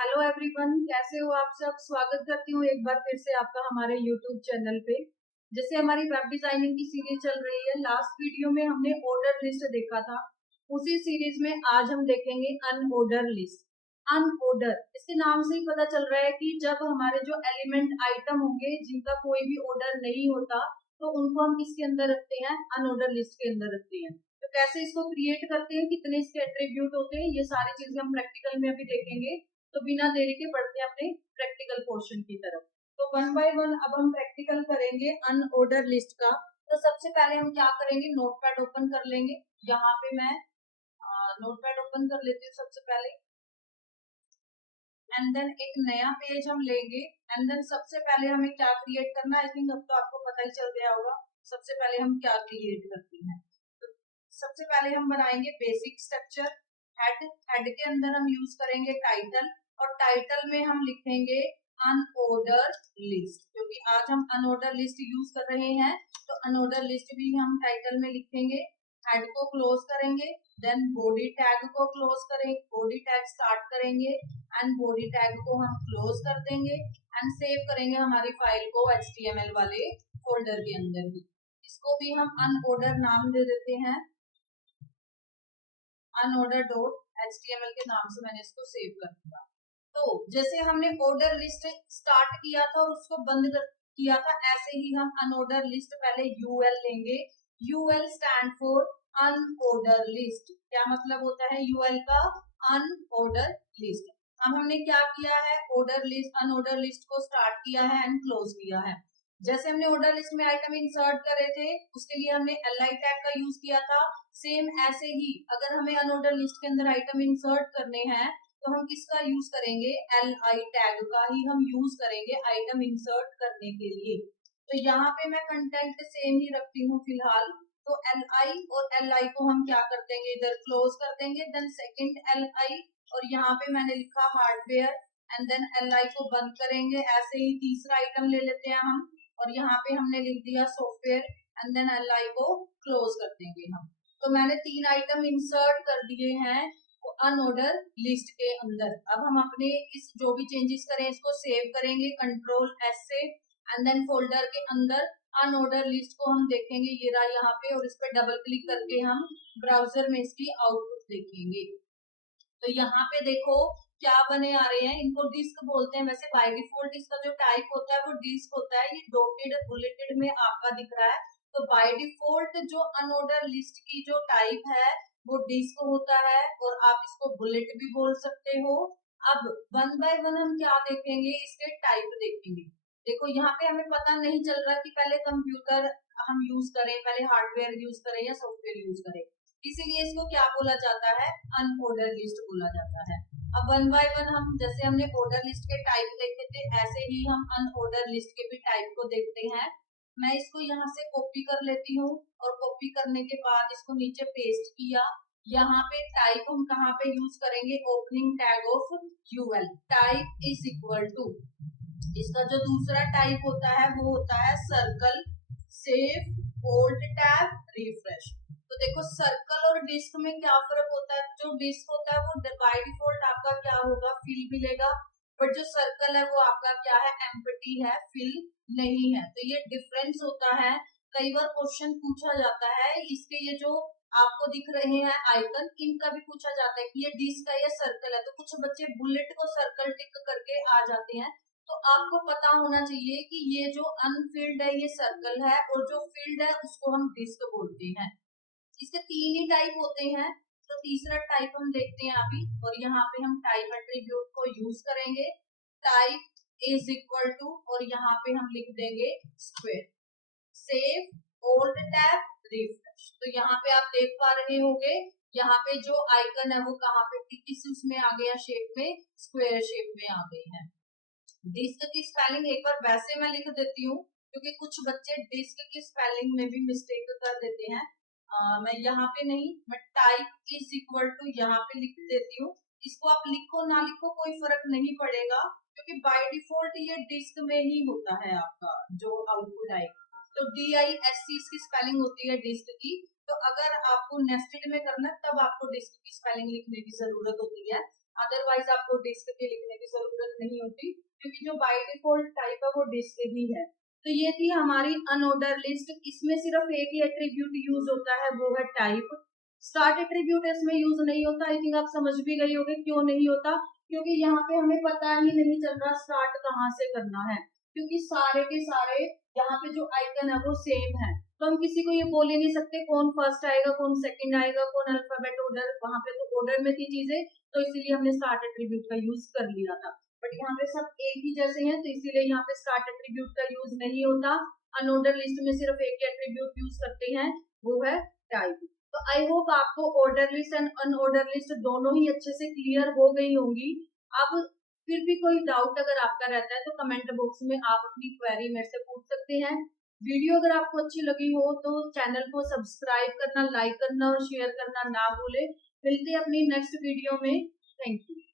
Hello everyone, कैसे हो आप सब। स्वागत करती हूँ एक बार फिर से आपका हमारे यूट्यूब चैनल पे। जैसे हमारी वेब डिजाइनिंग की सीरीज चल रही है, लास्ट वीडियो में हमने ऑर्डर लिस्ट देखा था। उसी सीरीज में आज हम देखेंगे अनऑर्डर लिस्ट। अनऑर्डर, इसके नाम से ही पता चल रहा है कि जब हमारे जो एलिमेंट आइटम होंगे जिनका कोई भी ऑर्डर नहीं होता, तो उनको हम किसके अंदर रखते हैं, अनऑर्डर लिस्ट के अंदर रखते हैं। तो कैसे इसको क्रिएट करते हैं, कितने इसके एट्रीब्यूट होते हैं, ये सारी चीजें हम प्रैक्टिकल में अभी देखेंगे। तो बिना देरी के बढ़ते हैं अपने प्रैक्टिकल पोर्शन की तरफ। तो वन बाय वन अब हम प्रैक्टिकल करेंगे अनऑर्डर लिस्ट का। तो सबसे पहले हम क्या करेंगे, नोटपैड ओपन कर लेंगे। यहाँ पे मैं नोटपैड ओपन कर लेती हूँ सबसे पहले, एंड देन एक नया पेज हम लेंगे। एंड देन सबसे पहले हमें क्या क्रिएट करना है, आई थिंक अब तो आपको पता ही चल गया होगा सबसे पहले हम क्या क्रिएट करते हैं। तो सबसे पहले हम बनाएंगे बेसिक स्ट्रक्चर। हेड, हेड के अंदर हम यूज करेंगे टाइटल, और टाइटल में हम लिखेंगे अनऑर्डर लिस्ट, क्योंकि आज हम अनऑर्डर लिस्ट यूज कर रहे हैं। तो अनऑर्डर लिस्ट भी हम टाइटल में लिखेंगे। हेड को क्लोज करेंगे, देन बॉडी टैग को क्लोज करेंगे, बॉडी टैग स्टार्ट करेंगे एंड बॉडी टैग को हम क्लोज कर देंगे एंड सेव करेंगे हमारी फाइल को HTML वाले फोल्डर के अंदर ही। इसको भी हम अनऑर्डर नाम दे देते हैं, अनऑर्डर डॉट HTML के नाम से मैंने इसको सेव कर दिया। तो जैसे हमने ऑर्डर लिस्ट स्टार्ट किया था और उसको बंद किया था, ऐसे ही हम अनऑर्डर लिस्ट पहले UL लेंगे। UL stand for unordered list. क्या मतलब होता है UL का, अनऑर्डर लिस्ट। अब हमने क्या किया है, ऑर्डर लिस्ट, अनऑर्डर लिस्ट को स्टार्ट किया है एंड क्लोज किया है। जैसे हमने ऑर्डर लिस्ट में आइटम इंसर्ट करे थे, उसके लिए हमने LI टैग का यूज किया था। सेम ऐसे ही अगर हमें अनऑर्डर लिस्ट के अंदर आइटम इंसर्ट करने हैं, तो हम किसका यूज करेंगे, LI टैग का ही हम यूज करेंगे आइटम इंसर्ट करने के लिए। तो यहाँ पे मैं कंटेंट सेम ही रखती हूँ फिलहाल। तो LI और LI को हम क्या कर देंगे, इधर क्लोज कर देंगे, देन सेकंड LI, और यहाँ पे मैंने लिखा हार्डवेयर, एंड देन LI को बंद करेंगे। ऐसे ही तीसरा आइटम ले लेते हैं हम, और यहाँ पे हमने लिख दिया सॉफ्टवेयर, एंड देन LI को क्लोज कर देंगे हम। तो मैंने 3 आइटम इंसर्ट कर दिए हैं अनऑर्डर लिस्ट के अंदर। अब हम अपने इस जो भी चेंजेस करें इसको सेव करेंगे कंट्रोल S से, एंड देन फोल्डर के अंदर अनऑर्डर लिस्ट को हम देखेंगे, ये रहा यहाँ पे, और इस पे डबल क्लिक करके हम ब्राउजर में इसकी आउटपुट देखेंगे। तो यहाँ पे देखो क्या बने आ रहे हैं, इनको डिस्क बोलते हैं। वैसे बाय डिफॉल्ट इसका जो टाइप होता है वो डिस्क होता है। ये डॉटेड बुलेटेड में आपका दिख रहा है। तो बाय डिफॉल्ट जो अनऑर्डर लिस्ट की जो टाइप है वो डिस्क होता है, और आप इसको बुलेट भी बोल सकते हो। अब वन बाय वन हम क्या देखेंगे, इसके टाइप देखेंगे। देखो यहाँ पे हमें पता नहीं चल रहा कि पहले कंप्यूटर हम यूज करें, पहले हार्डवेयर यूज करें या सॉफ्टवेयर यूज करें, इसीलिए इसको क्या बोला जाता है, अनऑर्डर लिस्ट बोला जाता है। अब वन बाय वन हम, जैसे हमने ऑर्डर लिस्ट के टाइप देखे थे, ऐसे ही हम अनऑर्डर लिस्ट के भी टाइप को देखते हैं। मैं इसको यहाँ से कॉपी कर लेती हूँ, और कॉपी करने के बाद इसको नीचे पेस्ट किया। यहाँ पे टाइप हम कहाँ पे यूज करेंगे, opening tag of UL, type is equal to, इसका जो दूसरा टाइप होता है वो होता है circle, save, old tab, refresh. तो देखो सर्कल और डिस्क में क्या फर्क होता है, जो डिस्क होता है वो बाय डिफॉल्ट आपका क्या होगा, फिल मिलेगा, बट जो सर्कल है वो आपका क्या है, एम्प्टी है, फिल नहीं है। तो ये डिफरेंस होता है। कई बार क्वेश्चन पूछा जाता है, इसके ये जो आपको दिख रहे हैं आइकन, इनका भी पूछा जाता है कि ये डिस्क है या सर्कल है। तो कुछ बच्चे बुलेट को सर्कल टिक करके आ जाते हैं। तो आपको पता होना चाहिए कि ये जो अनफिल्ड है ये सर्कल है, और जो फिल्ड है उसको हम डिस्क बोलते हैं। इसके 3 ही टाइप होते हैं। तो तीसरा टाइप हम देखते हैं अभी, और यहाँ पे हम टाइप एट्रीब्यूट को यूज करेंगे। टाइप इज इक्वल टू, और यहाँ पे हम लिख देंगे square, save, old tab, refresh. तो यहाँ पे आप देख पा रहे होंगे, यहाँ पे जो आइकन है वो कहाँ पे, किस उसमें आ गया, शेप में, स्क्वायर शेप में आ गई है। डिस्क की स्पेलिंग एक बार वैसे मैं लिख देती हूँ, क्योंकि कुछ बच्चे डिस्क की स्पेलिंग में भी मिस्टेक कर देते हैं। मैं यहाँ पे नहीं, मैं टाइप इज इक्वल टू यहाँ पे लिख देती हूँ। इसको आप लिखो ना लिखो कोई फर्क नहीं पड़ेगा, क्योंकि बाय डिफॉल्ट ये डिस्क में ही होता है आपका जो आउटपुट आएगा। तो DISC इसकी स्पेलिंग होती है डिस्क की। तो अगर आपको नेस्टेड में करना है तब आपको डिस्क की स्पेलिंग लिखने की जरूरत होती है। अदरवाइज आपको डिस्क की लिखने की जरूरत नहीं होती, क्योंकि जो बाय डिफॉल्ट टाइप है वो डिस्क ही है। तो ये थी हमारी अनऑर्डर लिस्ट। इसमें सिर्फ एक ही एट्रीब्यूट यूज होता है, वो है टाइप। स्टार्ट एट्रीब्यूट इसमें यूज नहीं होता। आई थिंक आप समझ भी गए होंगे क्यों नहीं होता, क्योंकि यहाँ पे हमें पता ही नहीं चल रहा स्टार्ट कहाँ से करना है, क्योंकि सारे के सारे यहाँ पे जो आइकन है वो सेम है। तो हम किसी को ये बोल ही नहीं सकते कौन फर्स्ट आएगा, कौन सेकंड आएगा, कौन अल्फाबेट ऑर्डर, वहां पे तो ऑर्डर में थी चीजें, तो इसीलिए हमने स्टार्ट एट्रीब्यूट का यूज कर लिया था। बट यहाँ पे सब एक ही जैसे हैं, तो इसीलिए यहाँ पे स्टार्ट एट्रीब्यूट का यूज नहीं होता। अनऑर्डर लिस्ट में सिर्फ एक एट्रीब्यूट यूज करते हैं, वो है टाइप। तो आई होप आपको order list and unordered list दोनों ही अच्छे से क्लियर हो गई होंगी। अब फिर भी कोई डाउट अगर आपका रहता है तो कमेंट बॉक्स में आप अपनी क्वेरी मेरे से पूछ सकते हैं। वीडियो अगर आपको अच्छी लगी हो तो चैनल को सब्सक्राइब करना, लाइक करना और शेयर करना ना भूले। मिलते हैं अपनी नेक्स्ट वीडियो में। Thank you.